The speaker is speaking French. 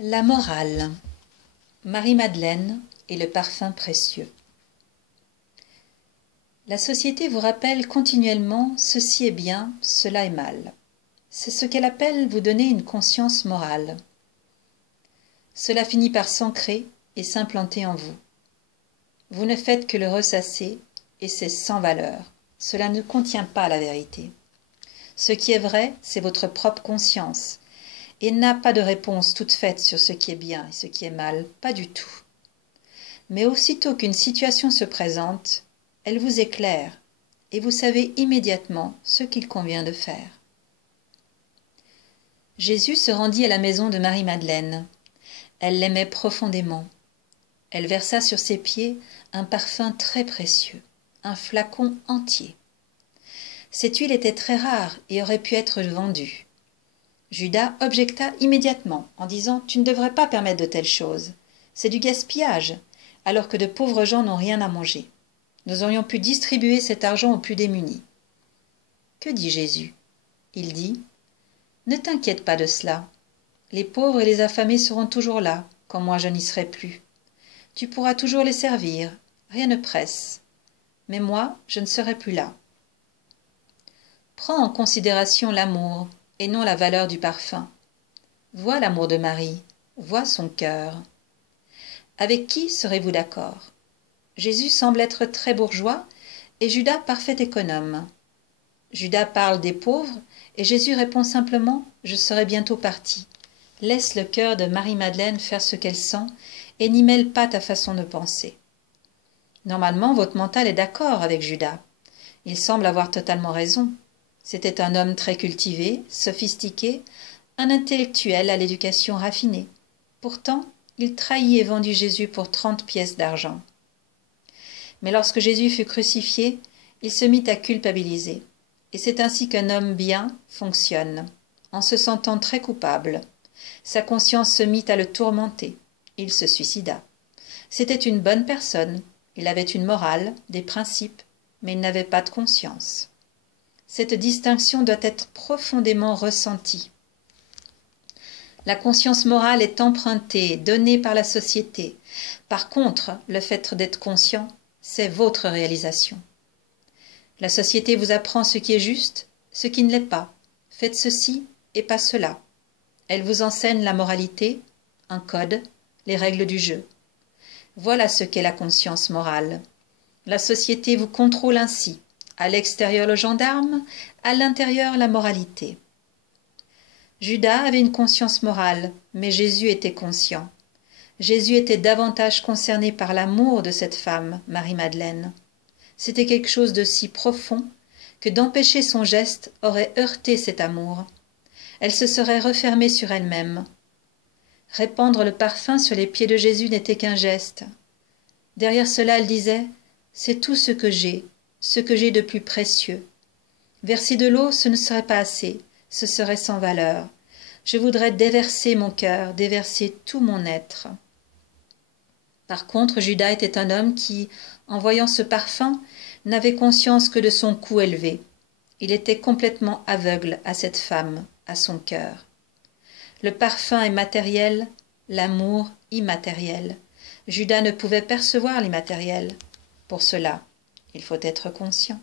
La morale. Marie-Madeleine et le parfum précieux. La société vous rappelle continuellement « ceci est bien, cela est mal ». C'est ce qu'elle appelle vous donner une conscience morale. Cela finit par s'ancrer et s'implanter en vous. Vous ne faites que le ressasser et c'est sans valeur. Cela ne contient pas la vérité. Ce qui est vrai, c'est votre propre conscience et n'a pas de réponse toute faite sur ce qui est bien et ce qui est mal, pas du tout. Mais aussitôt qu'une situation se présente, elle vous éclaire et vous savez immédiatement ce qu'il convient de faire. Jésus se rendit à la maison de Marie-Madeleine. Elle l'aimait profondément. Elle versa sur ses pieds un parfum très précieux, un flacon entier. Cette huile était très rare et aurait pu être vendue. Judas objecta immédiatement en disant « Tu ne devrais pas permettre de telles choses. C'est du gaspillage, alors que de pauvres gens n'ont rien à manger. Nous aurions pu distribuer cet argent aux plus démunis. » Que dit Jésus? Il dit « Ne t'inquiète pas de cela. Les pauvres et les affamés seront toujours là, quand moi je n'y serai plus. Tu pourras toujours les servir, rien ne presse. Mais moi, je ne serai plus là. Prends en considération l'amour, et non la valeur du parfum. Vois l'amour de Marie, vois son cœur. Avec qui serez-vous d'accord? Jésus semble être très bourgeois et Judas parfait économe. Judas parle des pauvres et Jésus répond simplement « Je serai bientôt parti ». Laisse le cœur de Marie-Madeleine faire ce qu'elle sent et n'y mêle pas ta façon de penser. Normalement, votre mental est d'accord avec Judas. Il semble avoir totalement raison. C'était un homme très cultivé, sophistiqué, un intellectuel à l'éducation raffinée. Pourtant, il trahit et vendit Jésus pour 30 pièces d'argent. Mais lorsque Jésus fut crucifié, il se mit à culpabiliser. Et c'est ainsi qu'un homme bien fonctionne, en se sentant très coupable. Sa conscience se mit à le tourmenter. Il se suicida. C'était une bonne personne. Il avait une morale, des principes, mais il n'avait pas de conscience. Cette distinction doit être profondément ressentie. La conscience morale est empruntée, donnée par la société. Par contre, le fait d'être conscient, c'est votre réalisation. La société vous apprend ce qui est juste, ce qui ne l'est pas. Faites ceci et pas cela. Elle vous enseigne la moralité, un code, les règles du jeu. Voilà ce qu'est la conscience morale. La société vous contrôle ainsi. À l'extérieur le gendarme, à l'intérieur la moralité. Judas avait une conscience morale, mais Jésus était conscient. Jésus était davantage concerné par l'amour de cette femme, Marie-Madeleine. C'était quelque chose de si profond que d'empêcher son geste aurait heurté cet amour. Elle se serait refermée sur elle-même. Répandre le parfum sur les pieds de Jésus n'était qu'un geste. Derrière cela, elle disait « C'est tout ce que j'ai de plus précieux. Verser de l'eau, ce ne serait pas assez, ce serait sans valeur. Je voudrais déverser mon cœur, déverser tout mon être. » Par contre, Judas était un homme qui, en voyant ce parfum, n'avait conscience que de son coût élevé. Il était complètement aveugle à cette femme, à son cœur. Le parfum est matériel, l'amour immatériel. Judas ne pouvait percevoir l'immatériel. Pour cela, il faut être conscient.